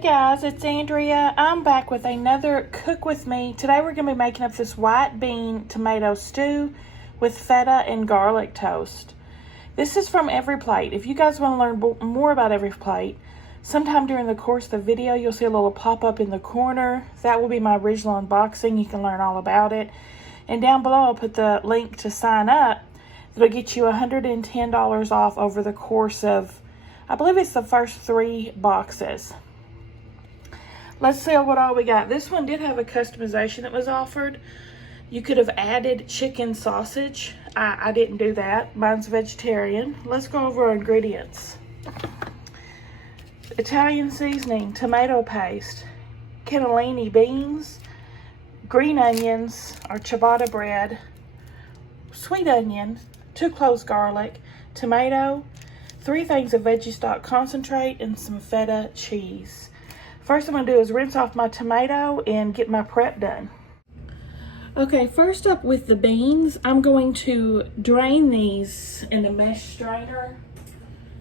Hey guys, it's Andrea. I'm back with another Cook With Me. Today we're going to be making up this white bean tomato stew with feta and garlic toast. This is from Every Plate. If you guys want to learn more about Every Plate, sometime during the course of the video you'll see a little pop-up in the corner. That will be my original unboxing. You can learn all about it. And down below I'll put the link to sign up. It'll get you $110 off over the course of, I believe it's the first 3 boxes. Let's see what all we got. This one did have a customization that was offered. You could have added chicken sausage. I didn't do that. Mine's vegetarian. Let's go over our ingredients. Italian seasoning, tomato paste, cannellini beans, green onions or ciabatta bread, sweet onion, 2 cloves garlic, tomato, 3 things of veggie stock concentrate, and some feta cheese. First I'm going to do is rinse off my tomato and get my prep done. Okay, first up with the beans, I'm going to drain these in a mesh strainer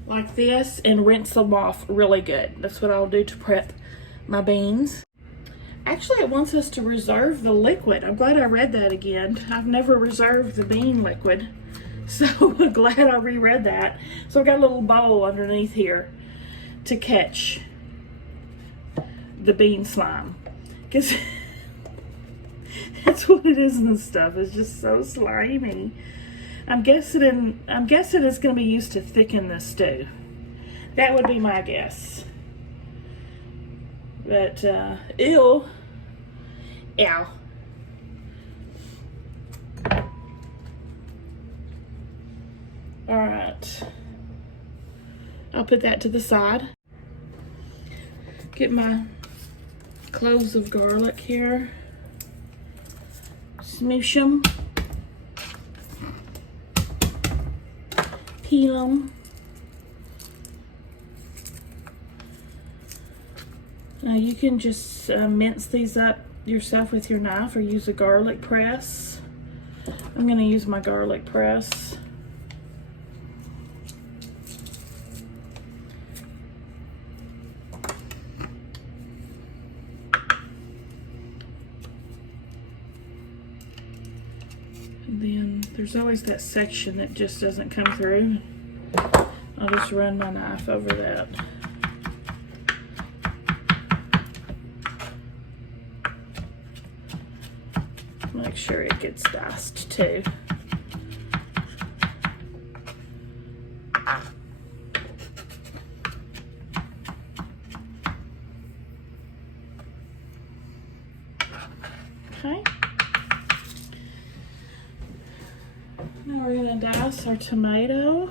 like this and rinse them off really good. That's what I'll do to prep my beans. Actually, it wants us to reserve the liquid. I'm glad I read that again. I've never reserved the bean liquid, so I'm glad I reread that. So I've got a little bowl underneath here to catch the bean slime, because that's what it is in this stuff. It's just so slimy. I'm guessing it's going to be used to thicken the stew. That would be my guess. But ew. Ow. All right, I'll put that to the side. Get my cloves of garlic here, smoosh them, peel them. Now you can just mince these up yourself with your knife or use a garlic press. I'm going to use my garlic press. And then there's always that section that just doesn't come through. I'll just run my knife over that. Make sure it gets diced too. Okay. Now we're going to dice our tomato.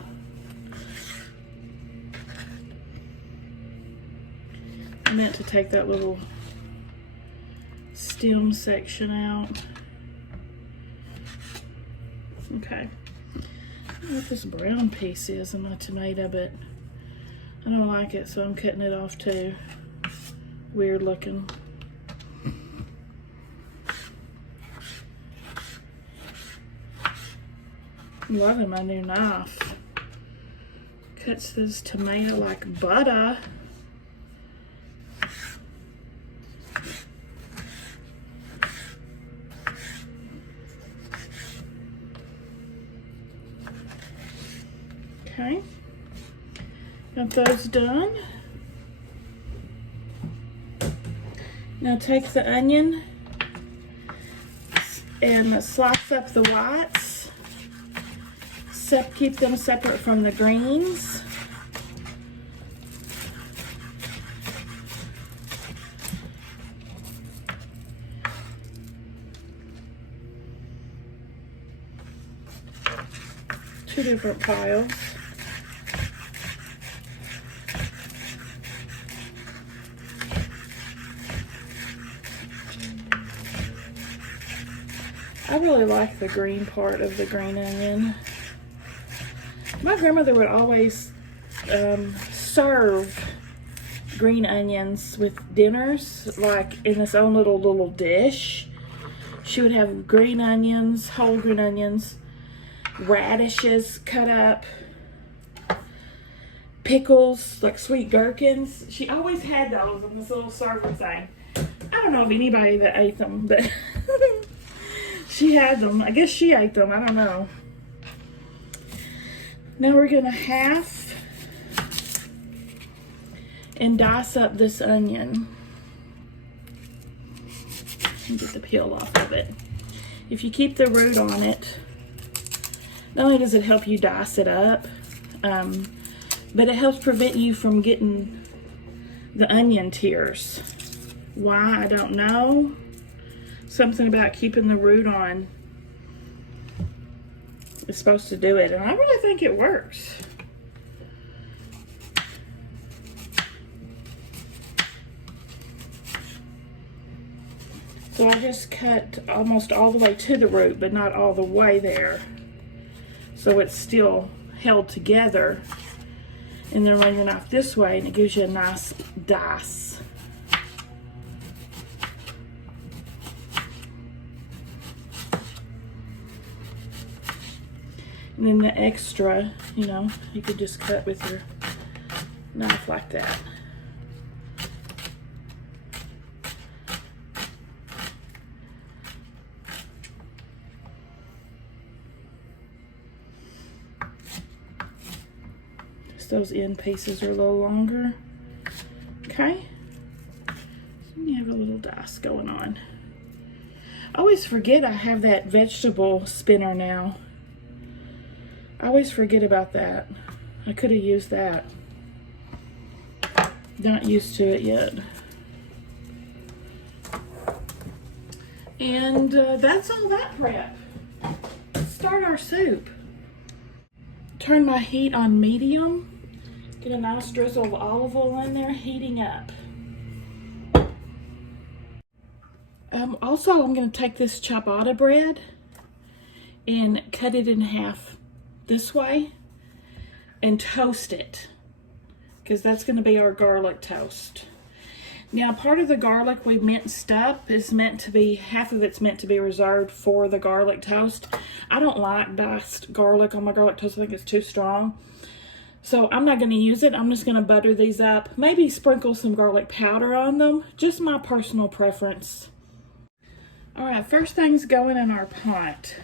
I meant to take that little stem section out. Okay. I don't know what this brown piece is in my tomato, but I don't like it, so I'm cutting it off too. Weird looking. Loving my new knife. Cuts this tomato like butter. Okay, got those done. Now take the onion and slice up the whites. Keep them separate from the greens. Two different piles. I really like the green part of the green onion. My grandmother would always serve green onions with dinners, like in this own little dish. She would have green onions, whole green onions, radishes cut up, pickles, like sweet gherkins. She always had those in this little server thing. I don't know of anybody that ate them, but she had them. I guess she ate them. I don't know. Now we're going to half and dice up this onion. And get the peel off of it. If you keep the root on it, not only does it help you dice it up, but it helps prevent you from getting the onion tears. Why, I don't know. Something about keeping the root on is supposed to do it, and I really think it works. So I just cut almost all the way to the root, but not all the way there. So it's still held together. And then run your knife this way, and it gives you a nice dice. And then the extra, you know, you could just cut with your knife like that. Those end pieces are a little longer. Okay, so you have a little dice going on. I always forget I have that vegetable spinner now. I always forget about that. I could have used that. Not used to it yet. And that's all that prep. Let's start our soup. Turn my heat on medium. Get a nice drizzle of olive oil in there, heating up. Also, I'm going to take this ciabatta bread and cut it in half this way and toast it, because that's going to be our garlic toast. Now, part of the garlic we minced up is meant to be, half of it's meant to be reserved for the garlic toast. I don't like diced garlic on my garlic toast. I think it's too strong. So I'm not going to use it. I'm just going to butter these up. Maybe sprinkle some garlic powder on them. Just my personal preference. All right, first thing's going in our pot.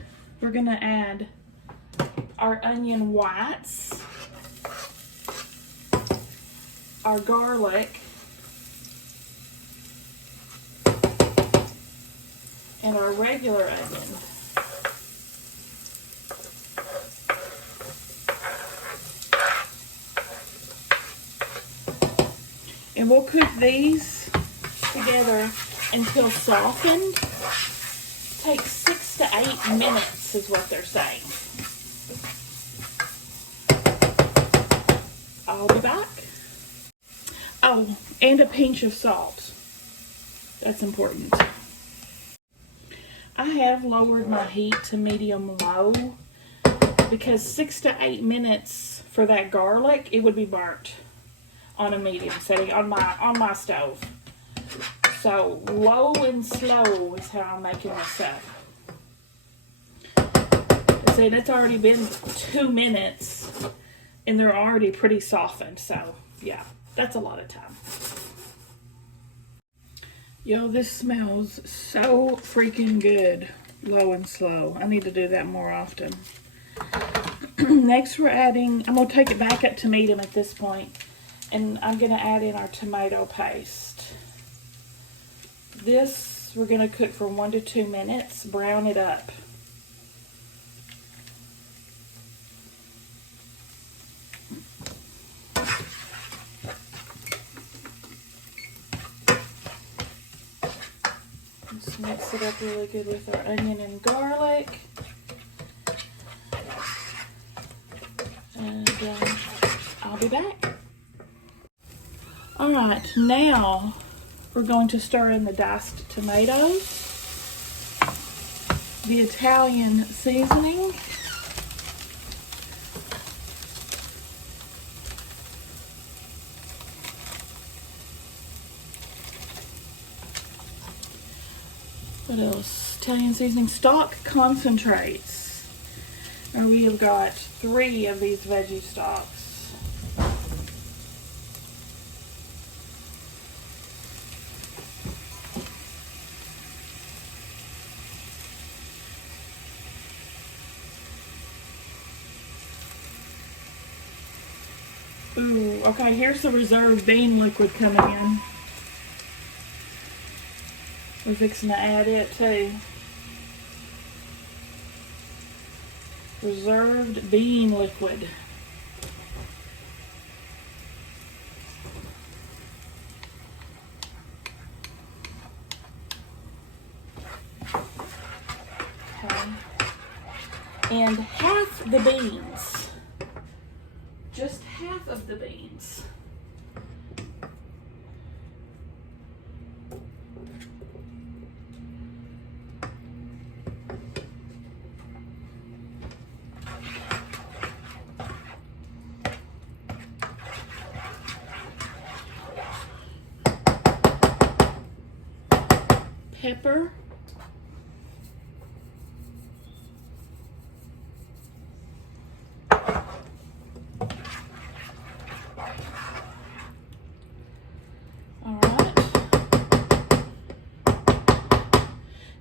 We're going to add our onion whites, our garlic, and our regular onion. And we'll cook these together until softened. Takes 6 to 8 minutes is what they're saying. I'll be back. Oh, and a pinch of salt. That's important. I have lowered my heat to medium low because 6 to 8 minutes for that garlic, it would be burnt on a medium setting on my stove. So low and slow is how I'm making this up. See, it's already been 2 minutes and they're already pretty softened. So yeah, that's a lot of time. Yo, this smells so freaking good. Low and slow. I need to do that more often. Next we're adding, I'm going to take it back up to medium at this point. And I'm going to add in our tomato paste. This we're going to cook for 1 to 2 minutes. Brown it up. Just mix it up really good with our onion and garlic. And I'll be back. Alright, now we're going to stir in the diced tomatoes, the Italian seasoning, what else? Italian seasoning, stock concentrates. And we have got 3 of these veggie stocks. Ooh, okay, here's the reserve bean liquid coming in. We're fixing to add it too. Reserved bean liquid. Okay. And half the beans. Just half of the beans. Pepper.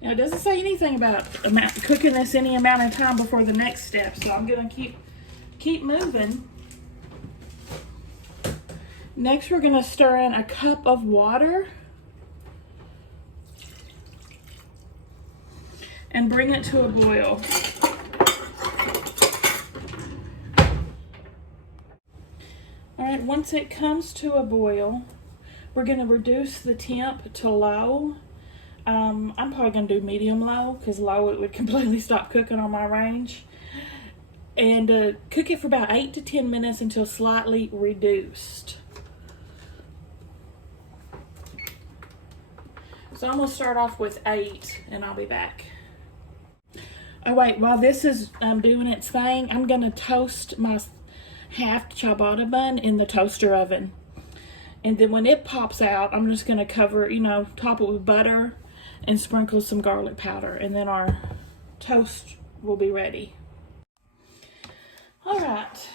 Now it doesn't say anything about cooking this any amount of time before the next step, so I'm gonna keep moving. Next, we're gonna stir in a cup of water and bring it to a boil. All right, once it comes to a boil, we're gonna reduce the temp to low. I'm probably gonna do medium low, because low it would completely stop cooking on my range. And cook it for about 8 to 10 minutes until slightly reduced. So I'm gonna start off with 8 and I'll be back. Oh wait, while this is doing its thing, I'm gonna toast my half ciabatta bun in the toaster oven. And then when it pops out, I'm just gonna cover, top it with butter and sprinkle some garlic powder, and then our toast will be ready. All right,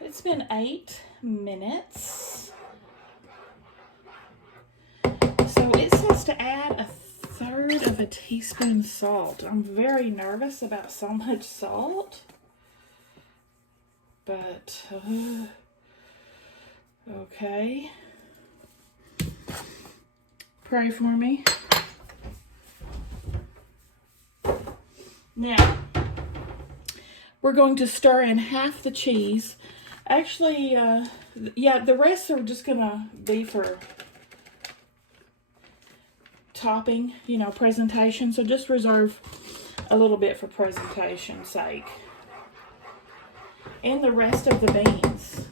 it's been 8 minutes. So it says to add 1/3 of a teaspoon salt. I'm very nervous about so much salt, but okay. Pray for me. Now, we're going to stir in half the cheese. Actually, yeah, the rest are just gonna be for topping, presentation. So just reserve a little bit for presentation's sake. And the rest of the beans.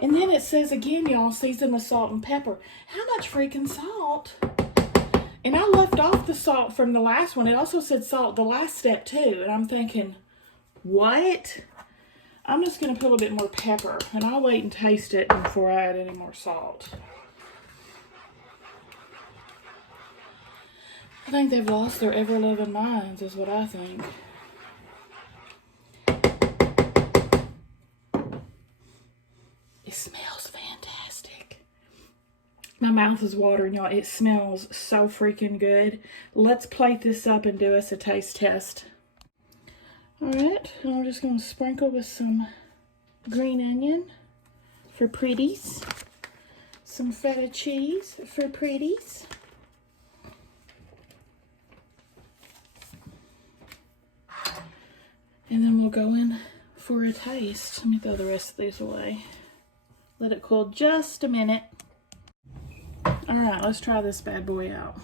And then it says again, y'all, season with salt and pepper. How much freaking salt? And I left off the salt from the last one. It also said salt the last step too. And I'm thinking, what? I'm just going to put a little bit more pepper. And I'll wait and taste it before I add any more salt. I think they've lost their ever-loving minds, is what I think. It smells fantastic. My mouth is watering, y'all. It smells so freaking good. Let's plate this up and do us a taste test. All right, and I'm just going to sprinkle with some green onion for pretties. Some feta cheese for pretties. And then we'll go in for a taste. Let me throw the rest of these away. Let it cool just a minute. All right, let's try this bad boy out.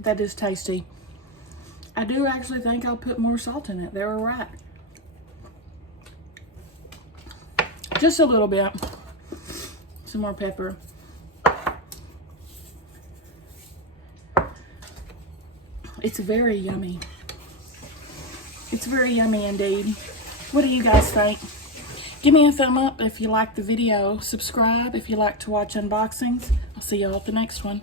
That is tasty. I do actually think I'll put more salt in it. They were right. Just a little bit. Some more pepper. It's very yummy. It's very yummy indeed. What do you guys think? Give me a thumb up if you like the video. Subscribe if you like to watch unboxings. I'll see y'all at the next one.